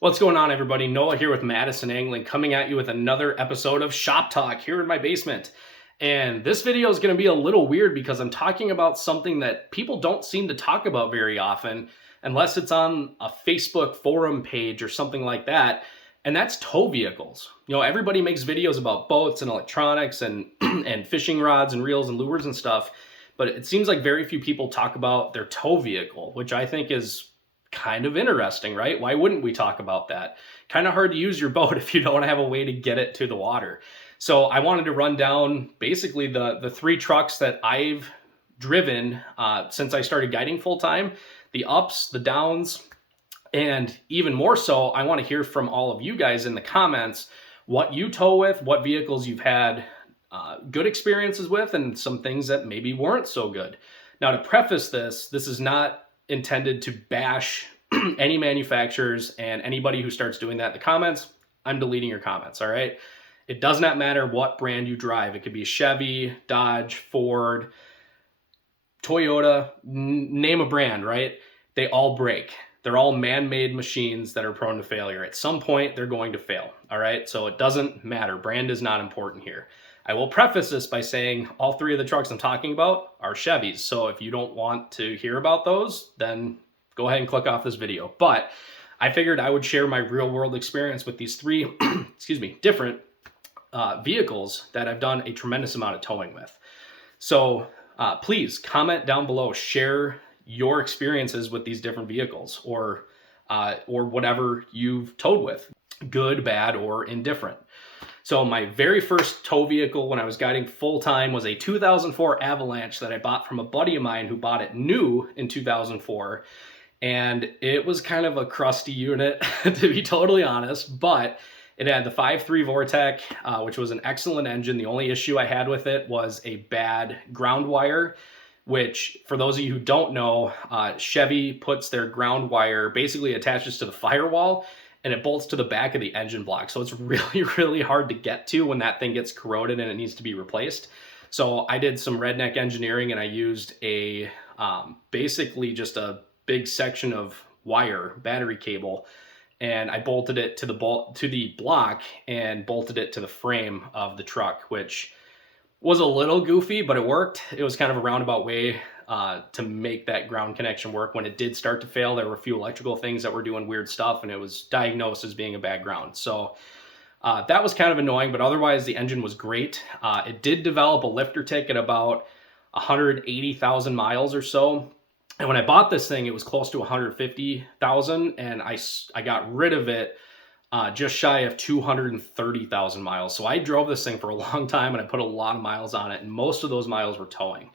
What's going on, everybody? Noah here with Madison Angling, coming at you with another episode of Shop Talk here in my basement. And this video is going to be a little weird because I'm talking about something that people don't seem to talk about very often, unless it's on a Facebook forum page or something like that, and that's tow vehicles. You know, everybody makes videos about boats and electronics and, and fishing rods and reels and lures and stuff, but it seems like very few people talk about their tow vehicle, which I think is kind of interesting, right? Why wouldn't we talk about that? Kind of hard to use your boat if you don't have a way to get it to the water. So I wanted to run down basically the three trucks that I've driven since I started guiding full time, the ups, the downs, and even more so, I want to hear from all of you guys in the comments what you tow with, what vehicles you've had good experiences with, and some things that maybe weren't so good. Now, to preface this is not intended to bash any manufacturers, and anybody who starts doing that in the comments, I'm deleting your comments, all right? It does not matter what brand you drive. It could be Chevy, Dodge, Ford, Toyota, name a brand, right? They all break. They're all man-made machines that are prone to failure. At some point, they're going to fail, all right? So it doesn't matter. Brand is not important here. I will preface this by saying all three of the trucks I'm talking about are Chevys. So if you don't want to hear about those, then go ahead and click off this video. But I figured I would share my real world experience with these three, different vehicles that I've done a tremendous amount of towing with. So please comment down below, share your experiences with these different vehicles or whatever you've towed with, good, bad, or indifferent. So my very first tow vehicle when I was guiding full-time was a 2004 Avalanche that I bought from a buddy of mine who bought it new in 2004. And it was kind of a crusty unit, to be totally honest, but it had the 5.3 Vortec, which was an excellent engine. The only issue I had with it was a bad ground wire, which, for those of you who don't know, Chevy puts their ground wire, basically attaches to the firewall, and it bolts to the back of the engine block. So it's really, really hard to get to when that thing gets corroded and it needs to be replaced. So I did some redneck engineering and I used a basically just a big section of wire, battery cable, and I bolted it to the block and bolted it to the frame of the truck, which was a little goofy, but it worked. It was kind of a roundabout way to make that ground connection work. When it did start to fail, there were a few electrical things that were doing weird stuff, and it was diagnosed as being a bad ground. So that was kind of annoying, but otherwise the engine was great. It did develop a lifter tick at about 180,000 miles or so. And when I bought this thing, it was close to 150,000, and I got rid of it just shy of 230,000 miles. So I drove this thing for a long time and I put a lot of miles on it, and most of those miles were towing.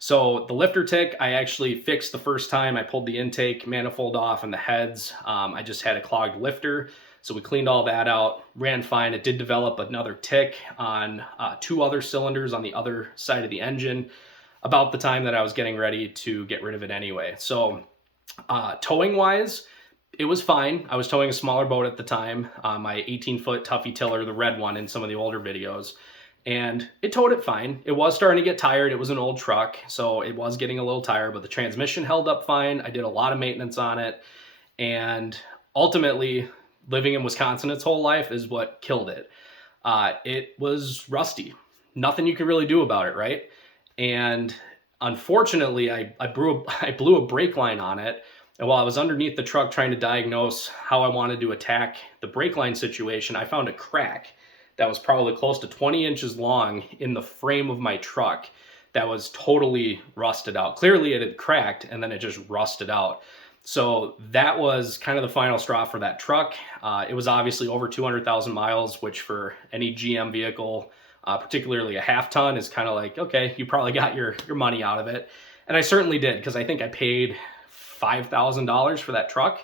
So the lifter tick, I actually fixed the first time. I pulled the intake manifold off and the heads. I just had a clogged lifter. So we cleaned all that out, ran fine. It did develop another tick on two other cylinders on the other side of the engine about the time that I was getting ready to get rid of it anyway. So towing wise, it was fine. I was towing a smaller boat at the time, my 18-foot Tuffy Tiller, the red one in some of the older videos, and it towed it fine. It was starting to get tired. It was an old truck, so it was getting a little tired, but the transmission held up fine. I did a lot of maintenance on it, and ultimately, living in Wisconsin its whole life is what killed it. It was rusty. Nothing you could really do about it, right? And unfortunately, I blew a brake line on it. And while I was underneath the truck trying to diagnose how I wanted to attack the brake line situation, I found a crack that was probably close to 20 inches long in the frame of my truck that was totally rusted out. Clearly it had cracked and then it just rusted out. So that was kind of the final straw for that truck. It was obviously over 200,000 miles, which for any GM vehicle, particularly a half ton, is kind of like, okay, you probably got your money out of it. And I certainly did, because I think I paid $5,000 for that truck.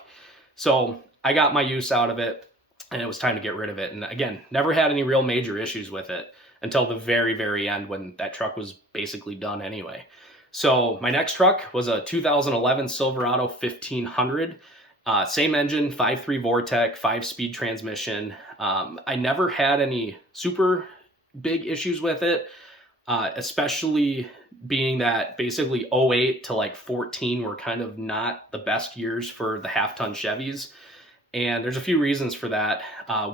So I got my use out of it and it was time to get rid of it. And again, never had any real major issues with it until the very, very end when that truck was basically done anyway. So my next truck was a 2011 Silverado 1500. Same engine, 5.3 Vortec, 5-speed transmission. I never had any super big issues with it, especially being that basically 08 to like 14 were kind of not the best years for the half-ton Chevys. And there's a few reasons for that.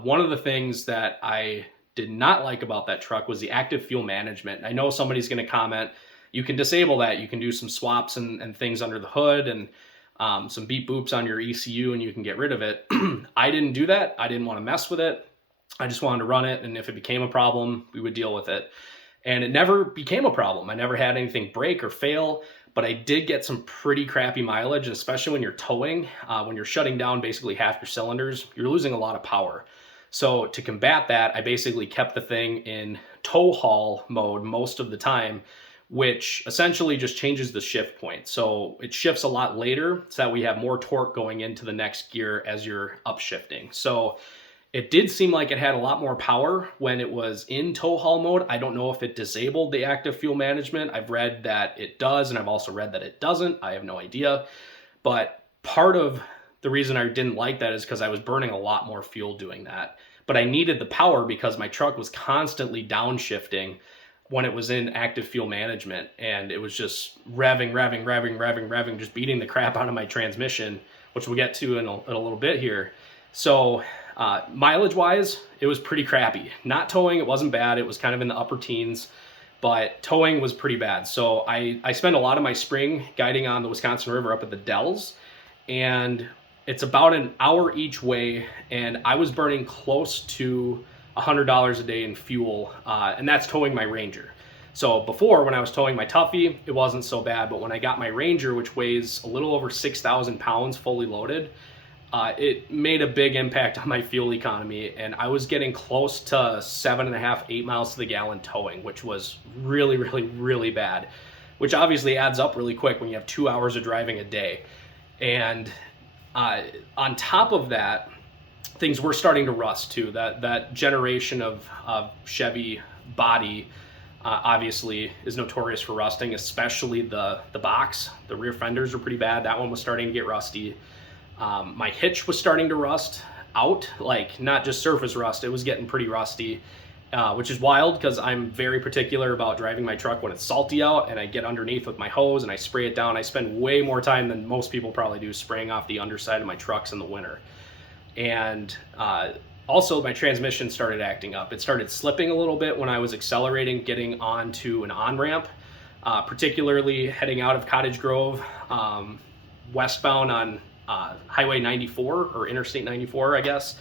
One of the things that I did not like about that truck was the active fuel management. I know somebody's going to comment, you can disable that. You can do some swaps and things under the hood and some beep boops on your ECU and you can get rid of it. I didn't do that. I didn't want to mess with it. I just wanted to run it. And if it became a problem, we would deal with it. And it never became a problem. I never had anything break or fail, but I did get some pretty crappy mileage, especially when you're towing. When you're shutting down basically half your cylinders, you're losing a lot of power. So to combat that, I basically kept the thing in tow haul mode most of the time, which essentially just changes the shift point. So it shifts a lot later so that we have more torque going into the next gear as you're upshifting. So it did seem like it had a lot more power when it was in tow haul mode. I don't know if it disabled the active fuel management. I've read that it does, and I've also read that it doesn't. I have no idea. But part of the reason I didn't like that is because I was burning a lot more fuel doing that. But I needed the power because my truck was constantly downshifting when it was in active fuel management. And it was just revving, just beating the crap out of my transmission, which we'll get to in a little bit here. So mileage wise, it was pretty crappy. Not towing, it wasn't bad. It was kind of in the upper teens, but towing was pretty bad. So I spent a lot of my spring guiding on the Wisconsin River up at the Dells, and it's about an hour each way. And I was burning close to $100 a day in fuel. And that's towing my Ranger. So before, when I was towing my Tuffy, it wasn't so bad. But when I got my Ranger, which weighs a little over 6,000 pounds fully loaded, it made a big impact on my fuel economy, and I was getting close to 7.5, 8 miles to the gallon towing, which was really bad, which obviously adds up really quick when you have 2 hours of driving a day. And on top of that, things were starting to rust too. That generation of Chevy body obviously is notorious for rusting, especially the box. The rear fenders were pretty bad. That one was starting to get rusty. My hitch was starting to rust out, like not just surface rust, it was getting pretty rusty, which is wild because I'm very particular about driving my truck when it's salty out, and I get underneath with my hose and I spray it down. I spend way more time than most people probably do spraying off the underside of my trucks in the winter. And also my transmission started acting up. It started slipping a little bit when I was accelerating, getting onto an on-ramp, particularly heading out of Cottage Grove, westbound on Highway 94 or Interstate 94, I guess.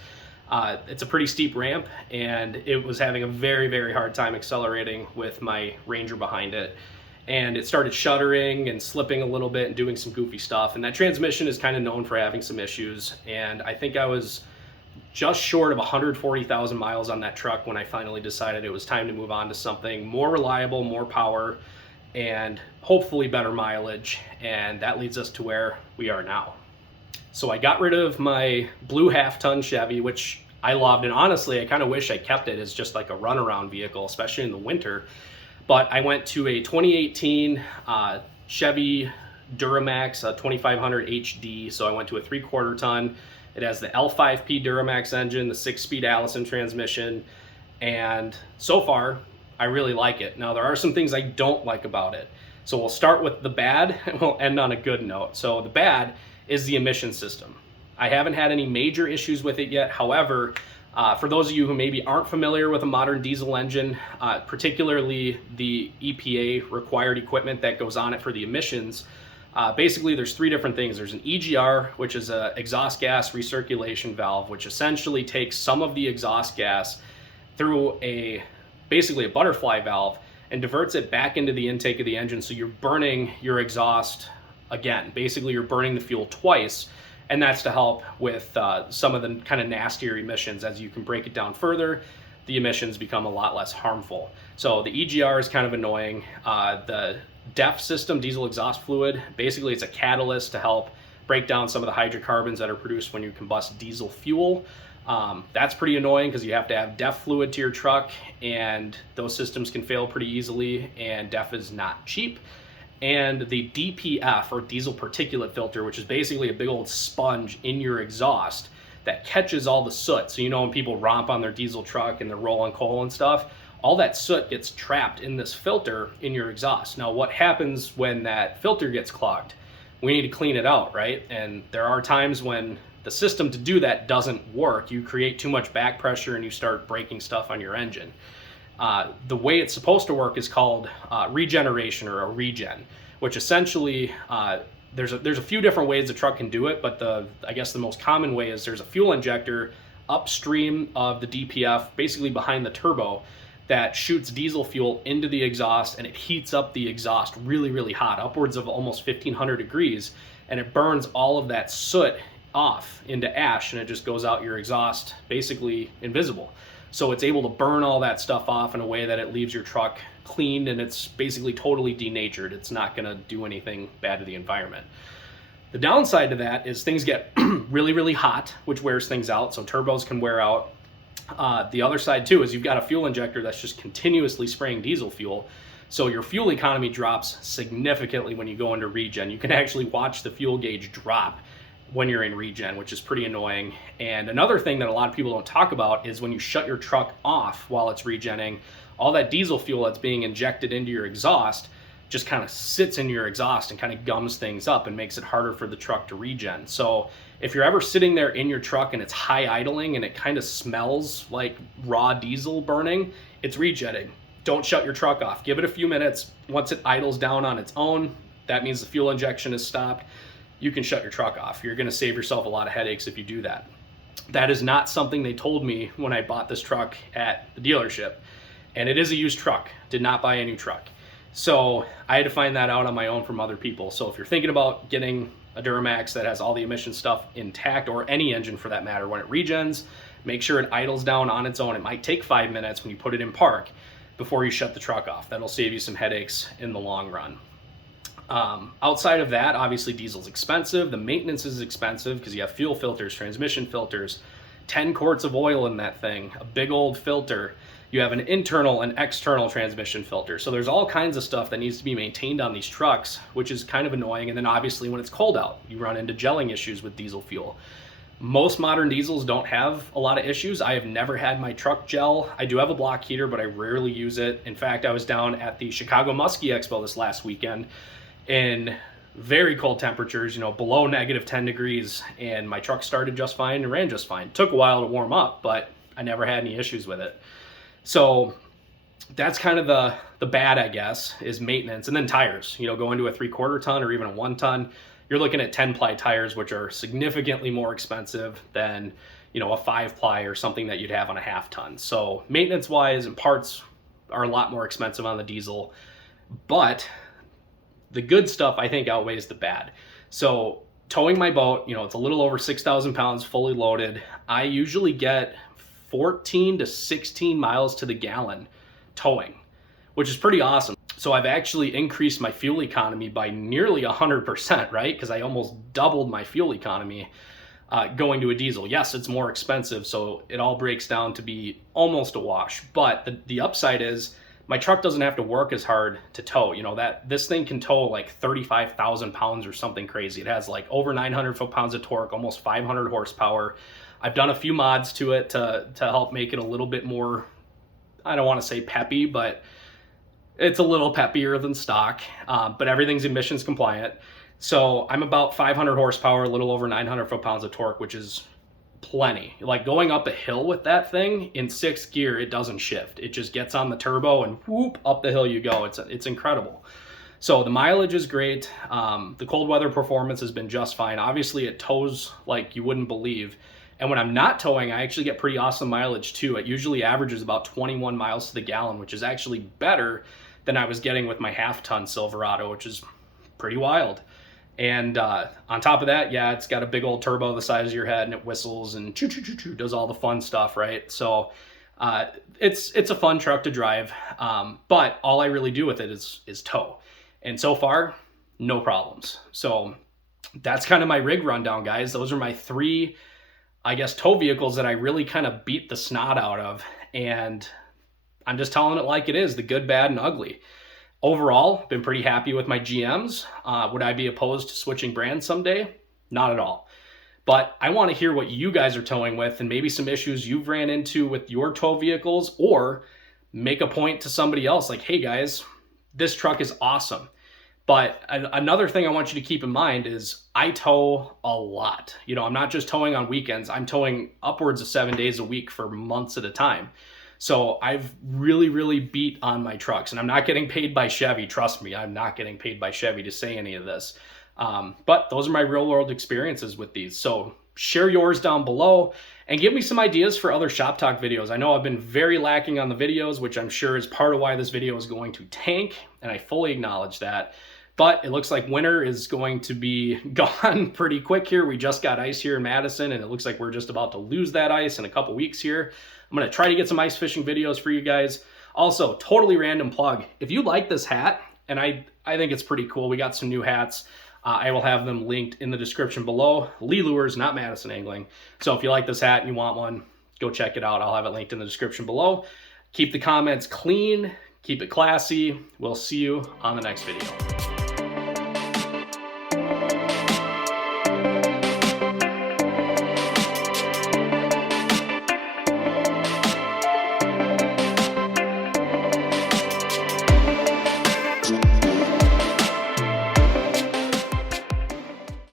It's a pretty steep ramp, and it was having a very hard time accelerating with my Ranger behind it. And it started shuddering and slipping a little bit and doing some goofy stuff. And that transmission is kind of known for having some issues. And I think I was just short of 140,000 miles on that truck when I finally decided it was time to move on to something more reliable, more power, and hopefully better mileage. And that leads us to where we are now. So I got rid of my blue half-ton Chevy, which I loved, and honestly, I kind of wish I kept it as just like a runaround vehicle, especially in the winter. But I went to a 2018 Chevy Duramax 2500 HD, so I went to a 3/4 ton. It has the L5P Duramax engine, the 6-speed Allison transmission, and so far, I really like it. Now, there are some things I don't like about it. So we'll start with the bad, and we'll end on a good note. So the bad is the emission system. I haven't had any major issues with it yet. However, for those of you who maybe aren't familiar with a modern diesel engine, particularly the EPA required equipment that goes on it for the emissions, basically there's three different things. There's an EGR, which is an exhaust gas recirculation valve, which essentially takes some of the exhaust gas through basically a butterfly valve and diverts it back into the intake of the engine, so you're burning your exhaust again. Basically, you're burning the fuel twice, and that's to help with some of the kind of nastier emissions. As you can break it down further, the emissions become a lot less harmful. So the EGR is kind of annoying. The DEF system, diesel exhaust fluid, basically it's a catalyst to help break down some of the hydrocarbons that are produced when you combust diesel fuel. That's pretty annoying because you have to have DEF fluid to your truck, and those systems can fail pretty easily, and DEF is not cheap. And the DPF, or diesel particulate filter, which is basically a big old sponge in your exhaust that catches all the soot. So you know when people romp on their diesel truck and they're rolling coal and stuff, all that soot gets trapped in this filter in your exhaust. Now what happens when that filter gets clogged? We need to clean it out, right? And there are times when the system to do that doesn't work. You create too much back pressure and you start breaking stuff on your engine. The way it's supposed to work is called regeneration or a regen, which essentially there's a few different ways the truck can do it, but I guess the most common way is there's a fuel injector upstream of the DPF, basically behind the turbo, that shoots diesel fuel into the exhaust, and it heats up the exhaust really, really hot, upwards of almost 1500 degrees, and it burns all of that soot off into ash, and it just goes out your exhaust basically invisible. So it's able to burn all that stuff off in a way that it leaves your truck cleaned, and it's basically totally denatured. It's not going to do anything bad to the environment. The downside to that is things get really, really hot, which wears things out, so turbos can wear out. The other side too is you've got a fuel injector that's just continuously spraying diesel fuel, so your fuel economy drops significantly when you go into regen. You can actually watch the fuel gauge drop when you're in regen, which is pretty annoying. And another thing that a lot of people don't talk about is when you shut your truck off while it's regenning, all that diesel fuel that's being injected into your exhaust just kind of sits in your exhaust and kind of gums things up and makes it harder for the truck to regen. So if you're ever sitting there in your truck and it's high idling and it kind of smells like raw diesel burning, it's regenning. Don't shut your truck off. Give it a few minutes. Once it idles down on its own, that means the fuel injection is stopped. You can shut your truck off. You're going to save yourself a lot of headaches if you do that. That is not something they told me when I bought this truck at the dealership. And it is a used truck. Did not buy a new truck. So I had to find that out on my own from other people. So if you're thinking about getting a Duramax that has all the emission stuff intact, or any engine for that matter, when it regens, make sure it idles down on its own. It might take 5 minutes when you put it in park before you shut the truck off. That'll save you some headaches in the long run. Outside of that, obviously diesel's expensive. The maintenance is expensive because you have fuel filters, transmission filters, 10 quarts of oil in that thing, a big old filter. You have an internal and external transmission filter. So there's all kinds of stuff that needs to be maintained on these trucks, which is kind of annoying. And then obviously when it's cold out, you run into gelling issues with diesel fuel. Most modern diesels don't have a lot of issues. I have never had my truck gel. I do have a block heater, but I rarely use it. In fact, I was down at the Chicago Muskie Expo this last weekend in very cold temperatures, below -10 degrees, and my truck started just fine and ran just fine. Took a while to warm up, but I never had any issues with it. So that's kind of the bad, I guess, is maintenance. And then tires, go into a 3/4 ton or even a 1 ton, you're looking at 10-ply tires, which are significantly more expensive than, a 5-ply or something that you'd have on a 1/2 ton. So maintenance wise and parts are a lot more expensive on the diesel, but the good stuff I think outweighs the bad. So towing my boat, it's a little over 6,000 pounds fully loaded. I usually get 14 to 16 miles to the gallon towing, which is pretty awesome. So I've actually increased my fuel economy by nearly 100%, right? Because I almost doubled my fuel economy going to a diesel. Yes, it's more expensive, so it all breaks down to be almost a wash. But the upside is my truck doesn't have to work as hard to tow. That this thing can tow like 35,000 pounds or something crazy. It has like over 900 foot-pounds of torque, almost 500 horsepower. I've done a few mods to it to help make it a little bit more, I don't want to say peppy, but it's a little peppier than stock, but everything's emissions compliant. So I'm about 500 horsepower, a little over 900 foot-pounds of torque, which is plenty. Like going up a hill with that thing in 6th gear, it doesn't shift. It just gets on the turbo and whoop, up the hill you go. It's incredible. So the mileage is great. The cold weather performance has been just fine. Obviously it tows like you wouldn't believe. And when I'm not towing, I actually get pretty awesome mileage too. It usually averages about 21 miles to the gallon, which is actually better than I was getting with my 1/2 ton Silverado, which is pretty wild. And on top of that, yeah, it's got a big old turbo the size of your head, and it whistles and choo-choo-choo-choo, does all the fun stuff, right? So it's a fun truck to drive, but all I really do with it is tow. And so far, no problems. So that's kind of my rig rundown, guys. Those are my 3, I guess, tow vehicles that I really kind of beat the snot out of. And I'm just telling it like it is, the good, bad, and ugly. Overall, been pretty happy with my GMs. Would I be opposed to switching brands someday? Not at all. But I want to hear what you guys are towing with and maybe some issues you've ran into with your tow vehicles, or make a point to somebody else like, hey guys, this truck is awesome. But another thing I want you to keep in mind is I tow a lot. You know, I'm not just towing on weekends. I'm towing upwards of 7 days a week for months at a time. So I've really beat on my trucks, and I'm not getting paid by Chevy. Trust me, I'm not getting paid by Chevy to say any of this. But those are my real world experiences with these. So share yours down below and give me some ideas for other Shop Talk videos. I know I've been very lacking on the videos, which I'm sure is part of why this video is going to tank, and I fully acknowledge that. But it looks like winter is going to be gone pretty quick here. We just got ice here in Madison, and it looks like we're just about to lose that ice in a couple weeks here. I'm going to try to get some ice fishing videos for you guys. Also, totally random plug. If you like this hat, and I think it's pretty cool, we got some new hats. I will have them linked in the description below. Lee Lures, not Madison Angling. So if you like this hat and you want one, go check it out. I'll have it linked in the description below. Keep the comments clean. Keep it classy. We'll see you on the next video.